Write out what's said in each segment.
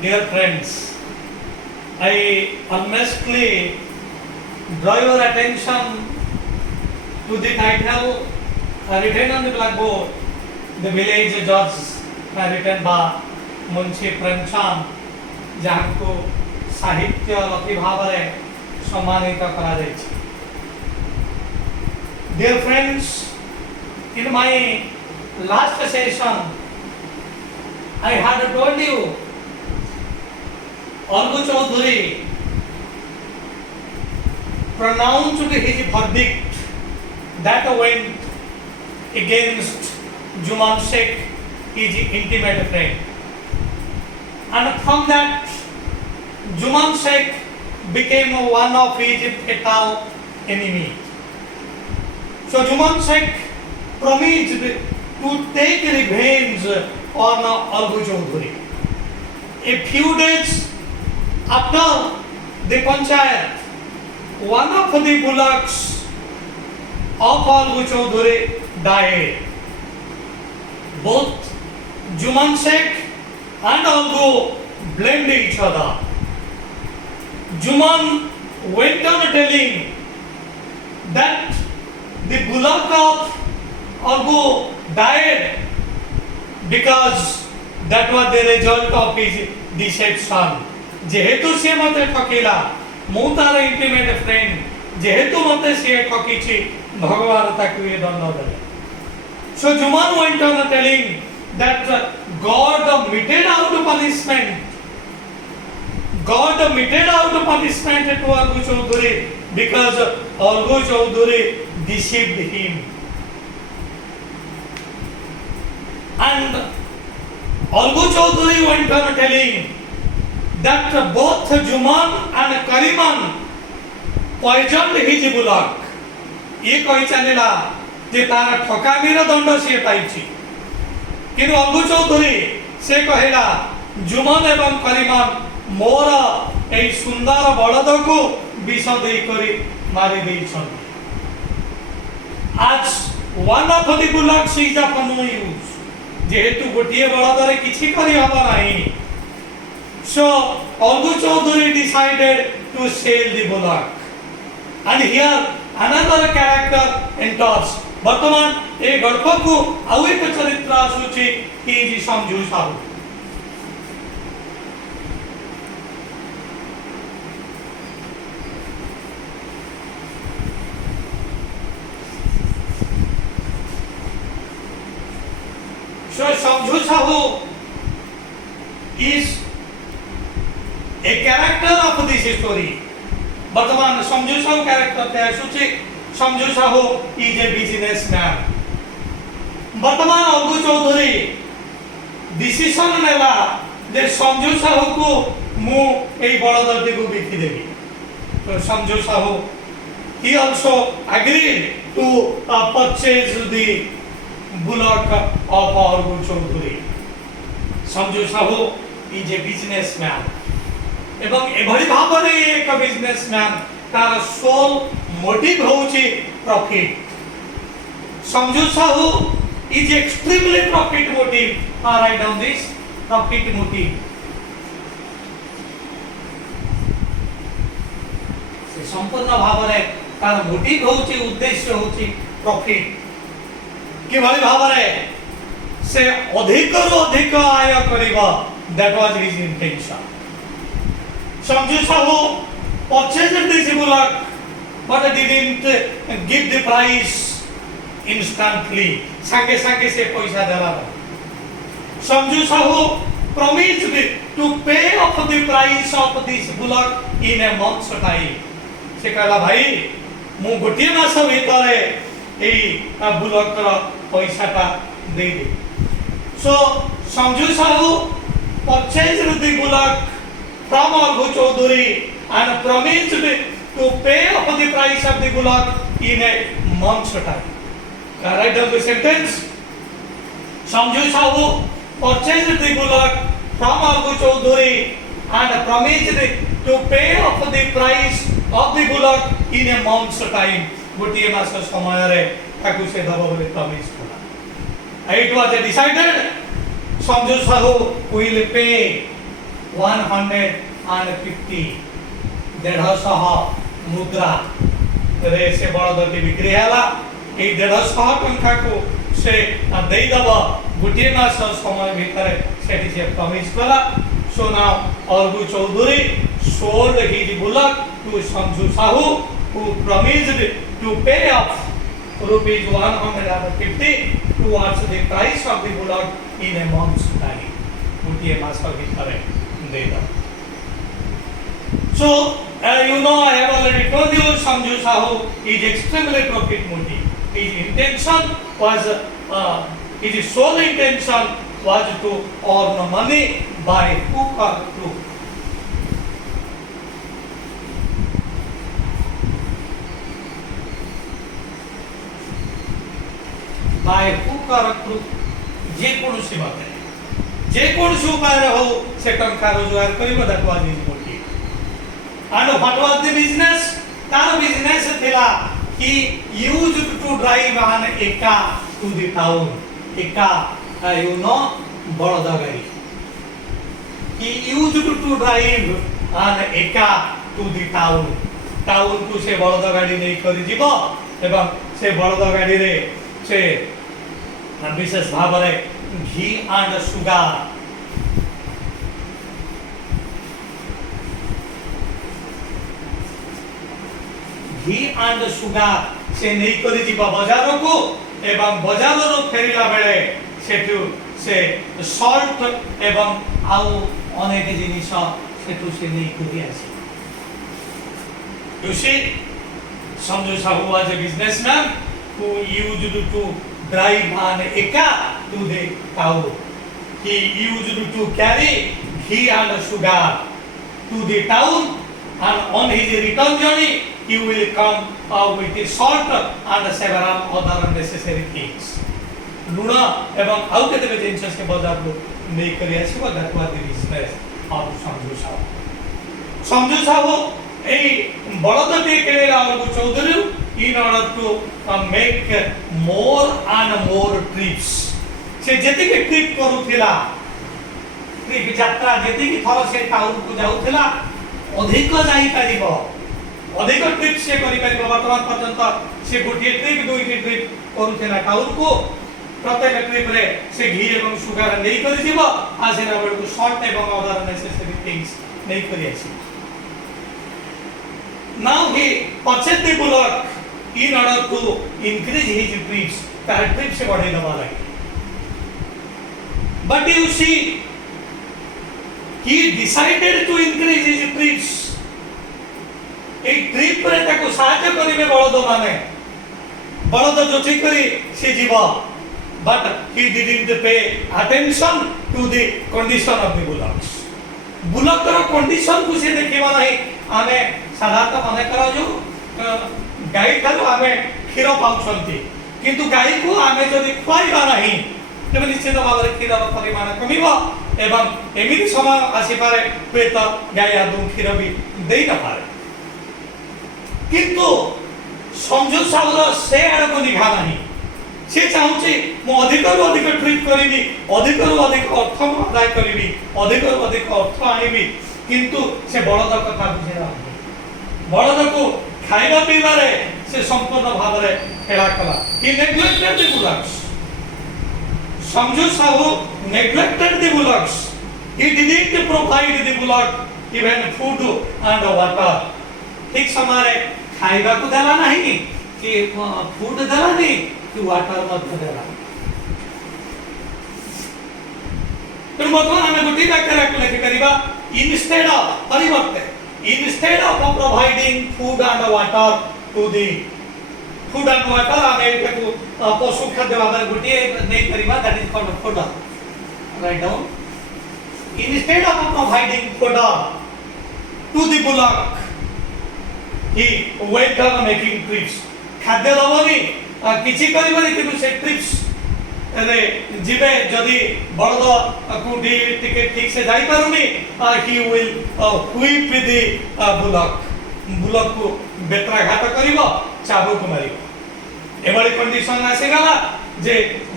Dear friends, I earnestly draw your attention to the title written on the blackboard, The Village Judge, written by Munshi Premchand, ଯାହାକୁ ସାହିତ୍ୟ ରଥୀ ଭାବରେ ସମ୍ମାନିତ କରାଯାଇଛି. Dear friends, in my last session, I had told you Algu Chaudhary pronounced his verdict that went against Juman Sheikh, his intimate friend. And from that, Juman Sheikh became one of his fatal enemies. So Juman Sheikh promised to take revenge on Algu Chaudhary. A few days after the panchayat, one of the bullocks of Algu Chaudhary died. Both Juman Sheikh and Algu blamed each other. Juman went on telling that the bullock of Algu died because that was the result of his deception. जेहेतु से मते ठकेला मु तार intimate friend जेहेतु मते से ठकीछि भगवान ताकु ये दंड देले. So Juman went on telling that God meted out punishment. God meted out punishment to Algu Chaudhary because Algu Chaudhary deceived him. And Algu Chaudhary went on telling that both Juman and Kariman poisoned his bullock. ये कही चलेला जे तार ठकामीर दंड से पाइछि किंतु अलगु चौधरी से कहला जुमन एवं करिमान मोर ए सुंदर बलद को विष दे करी मारी देछन. आज one of the bullocks is of no use जेहेतु गोटिए बलद रे किछि करी हबा नाही. So Algu Chaudhary decided to sell the bullock. And here another character enters. वर्तमान ए गल्प को आउ एक चरित्र आसुची कि जी समझू साहू. So समझू Sahu is a character of this story. वर्तमान समझू साहू कैरेक्टर ते आसुची. समझू साहू is a businessman. वर्तमान अलगु चौधरी डिसीजन नेला जे समझू साहू को मु एई बलदटी को बिकि देबी. तो समझू Sahu he also agreed to purchase the bullock of Algu Chaudhary. समझू साहू is a businessman. एवं एभली भाबरे एक बिजनेसमैन तार सोल मोटिव होची प्रॉफिट. समझू Sahu is extremely profit motive. Write down this profit motive. से संपूर्ण भाबरे तार मोटिव होची उद्देश्य होची प्रॉफिट. कि भली भाबरे से अधिक रु अधिक आय करिबा दैट वाज हिज इंटेंशन. समझू Sahu purchased this bullock but didn't give the price instantly. संगे संगे से पैसा देला. समझू Sahu promised to pay off the price of this bullock in a month's time. से कहला भाई मु गोटे मास भीतर एई बुलक रो पैसाटा दे दे. So समझू Sahu purchased the bullock from Algu Chaudhary and promised to pay off the price of the bullock in a month's time. Write down the sentence. Samju Sahu purchased the bullock from Algu Chaudhary and promised to pay off the price of the bullock in a month's time. गोटिए मास समय रे ताकू से दबो बोले promise कला. It was decided Samju Sahu will pay 150 150 मुद्रा रे से बड़दटी बिक्री हैला ए 150 टंका को से देई दबा गुटे मास समय भीतर सेठी से प्रॉमिस कला सो नाउ अरबू Chaudhary sold his bullock to Sanju Sahu who promised to pay off rupees 150 towards the price of the bullock in a month's time. गुटे मास भीतर दे दबा. So, you know, I have already told you, Sanju Sahu is extremely profit motive. His intention was, his sole intention was to earn money by hook or crook. By hook or crook, जे कोनसी बात है, जे कोनसी उपाय हो, से टंका रोजगार करिबो that was his motive. And what was the business? That business थिला he used to drive an eka to the town. Eka, you know, Baroda गाड़ी. He used to drive an eka to the town. Town को से बड़ौदा गाड़ी नहीं करी जीवो एवं से बड़ौदा गाड़ी रे से विशेष भाव रे घी and sugar ghee and sugar से नहीं करी जीवा बाजार को एवं बाजार रो फेरिला बेले सेठु से सॉल्ट एवं आउ अनेक जिनिस सेठु से नहीं करी आसी. You see, Sanju Sahu was a businessman who used to drive an eka to the town. He used to carry ghee and sugar to the town, and on his return journey he will come with the salt and several other necessary things. Luna एवं आउ केते जिनिस के बाजार को नहीं करी आसीबो that was the business of Sanju Sahu. Sanju Sahu ए बड़दटी केला और Chaudhary in order to make more and more trips. से जति के ट्रिप करूथिला ट्रिप यात्रा जति की थर से टाउन को जाउथिला अधिक जाई परिबो अधिक ट्रिप से करि परिबो. वर्तमान पर्यंत से गोटे ट्रिप दुईटी ट्रिप करूथिला टाउन को प्रत्येक ट्रिप रे से घी एवं सुगर नहीं करि दिबो आसेना बेल को सॉल्ट एवं अदर नेसेसरी थिंग्स नहीं करि आसी. Now he purchased the bullock in order to increase his trips. तार ट्रिप से बढ़े दबा लगे. But you see, he decided to increase his trips. एक ट्रिप पर ताको साहाय्य करिवे बड़द माने बड़द जोची करी से जीवा. But he didn't pay attention to the condition of the bullocks. Bullock रो कंडीशन को से देखिबा नहीं. आमे साधारणतः मने करा जो गाई ठारू आमे क्षीर पाउछंती किंतु गाई को आमे जदि खुआइबा नहीं तेबे निश्चित भाव रे क्षीर परिमाण कमिबो एवं एमिति समय आसी पारे पेट गाई आदु क्षीर भी देई न पारे. किंतु संजू साहुर से आड़ को निघा नहीं. से चाहूची मो अधिक रु अधिक ट्रिप करिबी अधिक रु अधिक अर्थ आदाय करिबी अधिक रु अधिक अर्थ आनिबी किंतु से बड़द कथा बुझेला बड़द को खाइबा पीबारे से संपूर्ण भाव रे हेला कला. He neglected the bullocks. Sanju Sahu neglected the bullocks. He didn't provide the bullock even food and water. ठीक समय रे खाइबा को देला नहीं कि फूड देला नहीं कि वाटर मत देला. तो मतलब हमें गोटी व्याख्या लेके करिबा instead of परिवर्ते instead of providing food and water to the food and water हमें को पशु खाद्य भाବରେ गोटी नहीं करिबा that is called fodder. Write down. Instead of providing fodder to the bullock he went on making trips. खाद्य दबनी किछि करिबनी किंतु से ट्रिप्स रे जिबे जदी बड़द कुटी टिके ठीक से जाई पारुनी he will whip the bullock को बेत्रा घात करिवो चाबुक मारिवो. एबळी कंडीशन आसे गला जे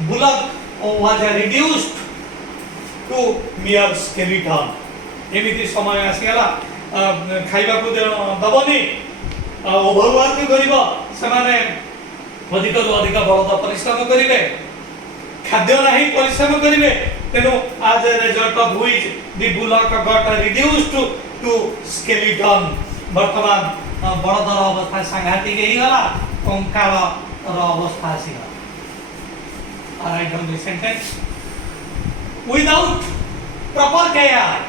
bullock was reduced to mere skeleton. एमिति समय आसीगला खाइबा को दबनी ओभरवर्क करिबो सेमाने अधिक अधिक बलद परिश्रम करिवे खाद्य नहीं परिश्रम करिवे तेनु आज result of which the bullock got reduced to skeleton वर्तमान बलदर अवस्था सांघातिक गला कंकाल अवस्था आसीगला write down the sentence without proper care.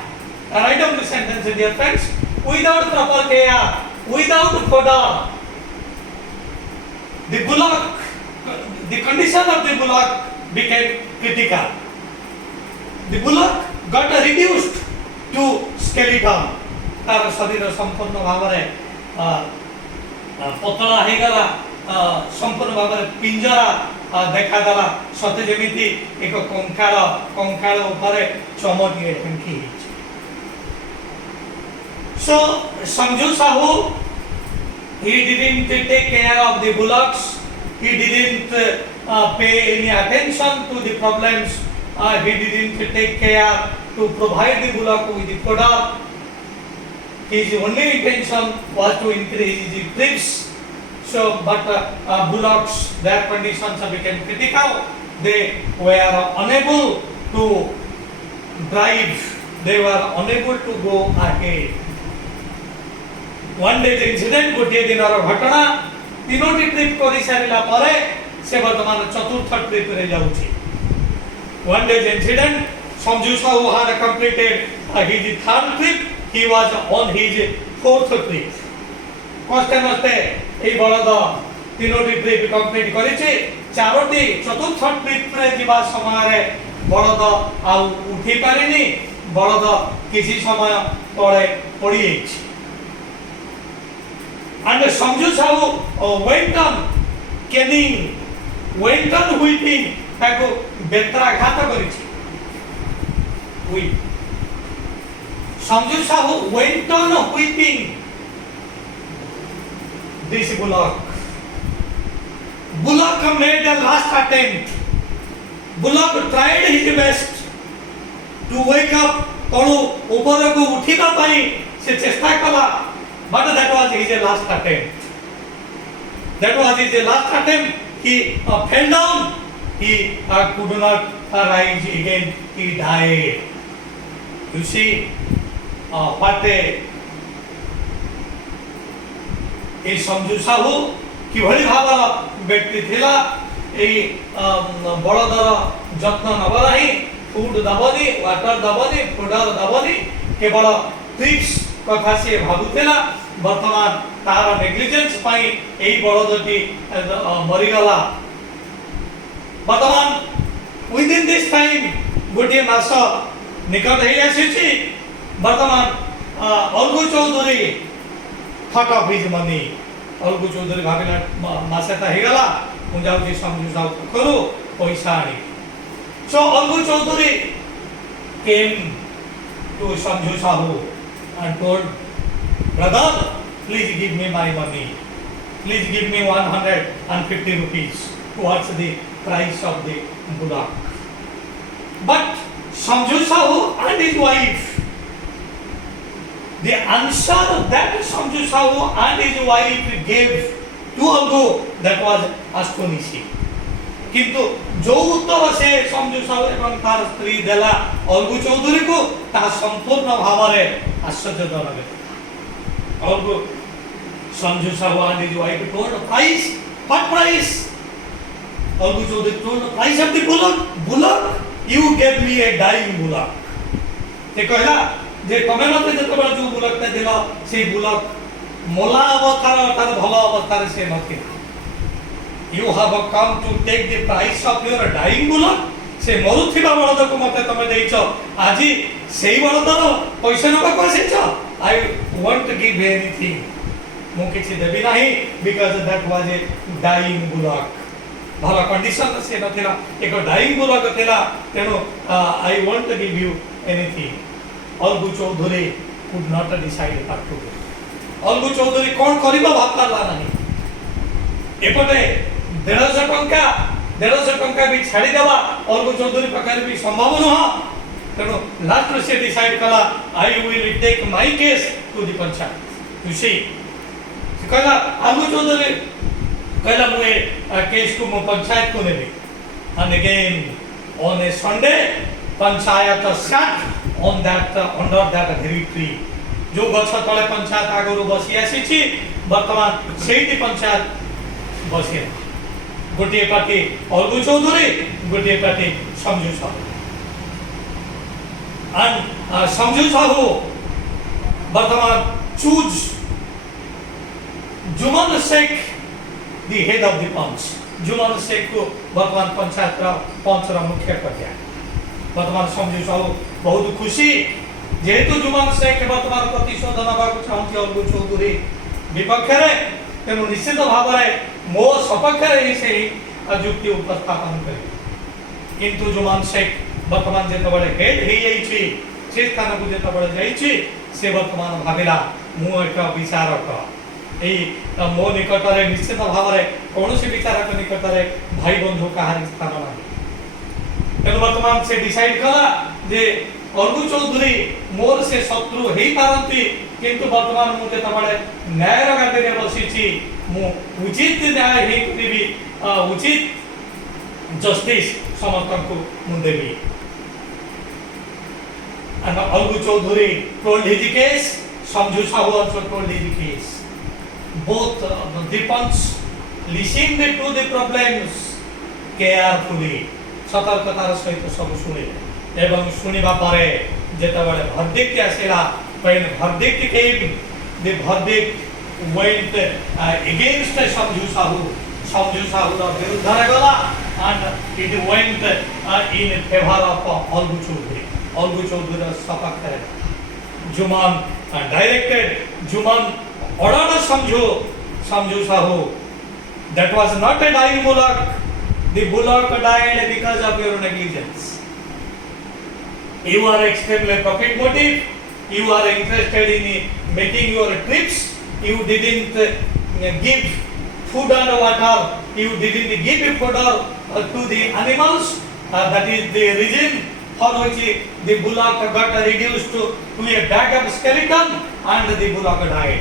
Write down the sentence, dear friends. Without proper care, without fodder, the bullock, the condition of the bullock became critical. The bullock got reduced to skeleton. तार शरीर संपूर्ण भाव पतला हो गला संपूर्ण भाव पिंजरा देखादेला सते जेमिति एक कंकाल कंकाल उपरे चमटिए ढेंकी सो Sanju Sahu he didn't take care of the bullocks, he didn't pay any attention to the problems, he didn't take care to provide the bullock with the fodder. His only intention was to increase the trips. So, but bullocks, their conditions became critical. They were unable to drive. They were unable to go ahead. One day the incident, गोटे दिन घटना तीनोटी trip कर सारा पर से वर्तमान चतुर्थ trip रे जाउछि. One day the incident, Samju Sahu had completed his third trip. He was on his fourth trip. कष्टे मस्ते এই বলদ তিনোটি ট্রিপ কমপ্লিট করেছে চারটি চতুর্থ ট্রিপ রে যাওয়া সময় বলদ আউ উঠি পারেনি বলদ কিছু সময় তলে পড়ি যাইছে and Samju Sahu went on caning went on whipping তাকে বেত্রাঘাত করেছে whip Samju Sahu went on whipping this bullock. Bullock made a last attempt. Bullock tried his best to wake up तणु ऊपर को उठिबा पई से चेष्टा कला but that was his last attempt. That was his last attempt. He fell down. He could not rise again. He died. You see what ए समझू साहू किभली भाव व्यक्ति थिला ए बड़दर जत्न नब नहीं फूड दबनी वाटर दबनी फूडर दबनी केवल ट्रिप्स कथा से भाबुथिला वर्तमान तार नेग्लिजेंस पाई एई बड़दटी मरिगला वर्तमान विदिन दिस टाइम गोटे मास निकट हे आसीछि वर्तमान Algu Chaudhary thought of his money Algu Chaudhary भाविला मासेता हेगला मु जाउछि समझू साहू करू पैसा आनी so Algu Chaudhary came to Samjhu Sahu and told brother please give me my money please give me 150 rupees towards the price of the bullock but Samju Sahu and his wife the answer that Samju Sahu and his wife gave to Algu that was astonishing. किंतु जो उत्तर से समझू साहू एवं तार स्त्री देला अलगु चौधरी को ता संपूर्ण भाव में आश्चर्यजनक अलगु समझू Sahu and his wife told price what price Algu Chaudhary told price of the bullock you gave me a dying bullock ते कहला जे तमे मते जतबे जो बुलक ते दिलो से बुलक मोला अवस्थार तार भलो अवस्थार से नथि you have come to take the price of your dying bullock से मरुथिबा बळद को मते तमे देइछो आजि सेही बळदर पैसा नबा को सेछो I want to give anything मु किछि देबी नाही because that was a dying bullock भलो कंडीशन से नथिला एक dying bullock थिला तेनो I want to give you anything Algu Chaudhary could not decide what to do Algu Chaudhary कोन करिबा भात पारला नाही एपटे 150 टंका भी छाड़ी देवा अलगु चौधरी पाखरे भी संभव नह ତେଣୁ ଲାଷ୍ଟରେ ସେ ଡିସାଇଡ୍ କଲା I will take my case to the panchayat. You see ସେ କହିଲା ଆଲୁ ଚୌଧୁରୀ କହିଲା ମୁଁ ଏ କେସ୍କୁ ମୁଁ ପଞ୍ଚାୟତକୁ ନେବି। And again on a Sunday panchayat sat on that under that very tree। जो गछ तले पंचायत आगरू बसी आसी वर्तमान सेठी पंचायत बसी गोटे पार्टी अलगू चौधुरी गोटे पार्टी समझू साहू। and समझू साहू वर्तमान choose Jumman Sheikh the head of the panch. Jumman Sheikh को वर्तमान पंचायत पंच मुख्य कर दिया। वर्तमान समझू साहू बहुत खुशी जेहेतु जुमन शेख वर्तमान प्रतिशोध नबाक चाहती अलगू चौधुरी विपक्ष तेणु निश्चित भाव में मो सपक्ष से युक्ति उपस्थापन करे। किंतु जुमन शेख वर्तमान जो हेड से स्थान को जो से वर्तमान भाविला मु एक विचारक मो निकट में निश्चित भाव में कौन विचारक निकट में भाई बंधु कहार स्थान ना। तेणु वर्तमान से डिसाइड कला जे अलगू चौधुरी मोर से शत्रु हो पारती किंतु वर्तमान मुझे न्याय गादी में बसी उचित न्याय उचित जस्टिस समस्त को मुदेवी। And Algu Chaudhuri told his case, समझू Sahu also told his case। Both the punch listened to the problems carefully, सतर्कतार सहित सब शुणिले एवं शुणिबा परे जेतबेले verdict आसिला when verdict came the verdict went against समझू साहू विरुद्ध गला and it went in favor of Algu Chaudhuri सपक्ष जुमन डायरेक्टेड जुमन ordered समझू Sahu that was not a dying bullock। The bullock died because of your negligence। You are extremely profit motive, you are interested in making your trips, you didn't give food and water, you didn't give fodder to the animals, that is the reason for which the bullock got reduced to a bag of skeleton and the bullock died।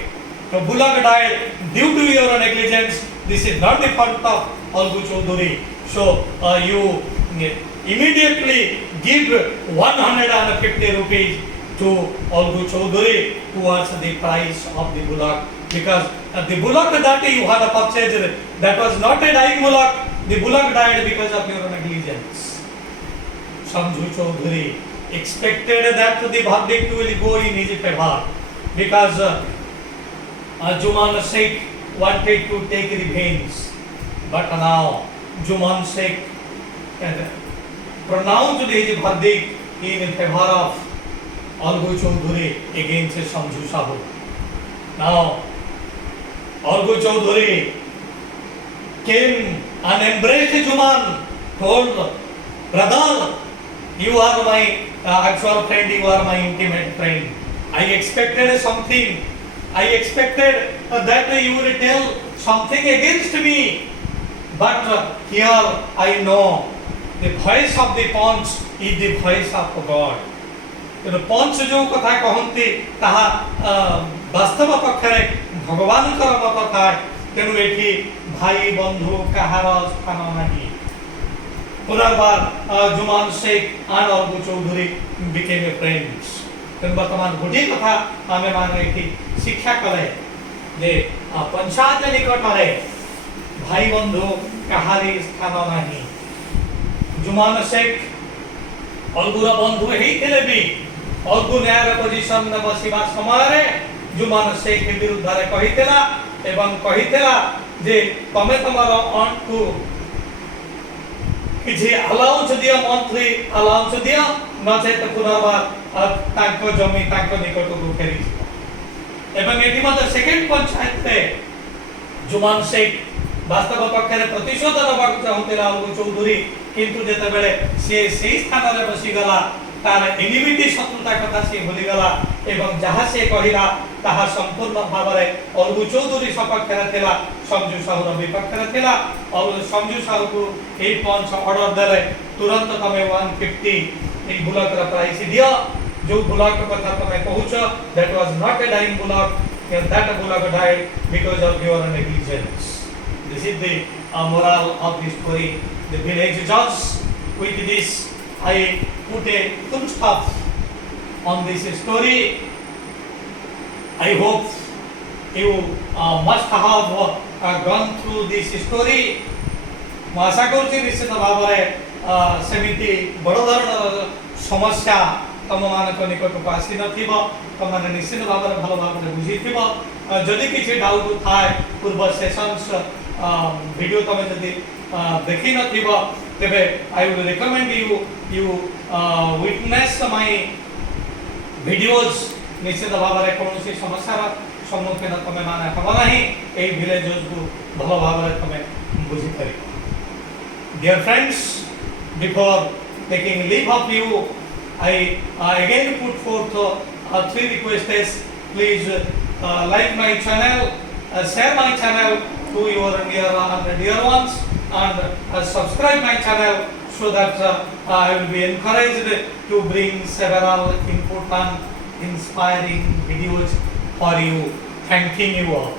So bullock died due to your negligence, this is not the fault of Algu Chaudhuri. So you immediately give 150 rupees to Algu Chaudhuri towards the price of the bullock, because the bullock that you had purchased, that was not a dying bullock, the bullock died because of your negligence। समझू Chaudhuri expected that the verdict will go in his favor because Juman Sheikh wanted to take revenge, but now Juman Sheikh pronounced his verdict in favor of Algu Chaudhuri against समझू Sahu. Now Algu Chaudhuri came and embraced Juman, told, brother, you are my actual friend, you are my intimate friend। I expected something, I expected that you will tell something against me, but here I know the voice of the punch is the voice of God। तेणु पंच जो कथा कहती ताहा वास्तव पक्षरे भगवान मत था। तेणु ये भाई बंधु कहार स्थान नहीं। पुनर्बार जुमान Sheikh and Algu Chaudhuri became friends। तेणु वर्तमान गोटे कथा आम मैंने शिक्षा कले जे पंचायत निकट में भाई बंधु कहारी स्थान नहीं। जुमान शेख अलगूर बंधु होते भी अलगू न्याय पोजिशन में बसवा समय जुमान शेख विरुद्ध कही जे तमे तुमर ऑन को किसी अलाउंस दियो, मंथली अलाउंस दियो, नचेत पुनर्बार तांको जमी तांको निकट को फेरी एवं एटी मध्य सेकेंड पंचायत जुमान शेख वास्तव पक्ष प्रतिशोध नबाक चाहूला अलगू चौधुरी, किंतु जेतेबेले से स्थान में बसीगला तार एनिमिटी शत्रुता कथा से भूलीगला एवं जहाँ से कहला ताहा संपूर्ण भाव में अलगू चौधुरी सपक्ष थिला, समझू साहूर विपक्ष थिला। और समझू साहू को यही पंच ऑर्डर देले तुरंत तमे 150 এই বুলকর প্রাইস দিও जो बुलक कथा तुम कहूच that was not a dying bullock and that bullock died because of your negligence. This is the moral of the story. The village judge, with this I put a full stop on this story. I hope you must have gone through this story. ମୁଁ ଆଶା କରୁଛି ନିଶ୍ଚିତ ଭାବରେ ସେମିତି ବଡ଼ ଧରଣର ସମସ୍ୟା ତମମାନଙ୍କ ନିକଟକୁ ଆସିନଥିବ। ତମମାନେ ନିଶ୍ଚିତ ଭାବରେ ଭଲ ଭାବରେ ବୁଝିଥିବ। ଯଦି କିଛି ଡାଉଟ୍ ଥାଏ ପୂର୍ବ ସେସନ୍ସ ଭିଡ଼ିଓ ତମେ ଯଦି ଦେଖିନଥିବ ତେବେ I would recommend you witness my videos। ନିଶ୍ଚିତ ଭାବରେ କୌଣସି ସମସ୍ୟାର ସମ୍ମୁଖୀନ ତମେ ମାନେ ହେବ ନାହିଁ। ଏହି ଭିଲେଜକୁ ଭଲ ଭାବରେ ତମେ ବୁଝିପାରିବ। Dear friends, before taking leave of you, I again put forth 3 requests. Please like my channel, share my channel to your near and dear ones, and subscribe my channel so that I will be encouraged to bring several important, inspiring videos for you. Thanking you all.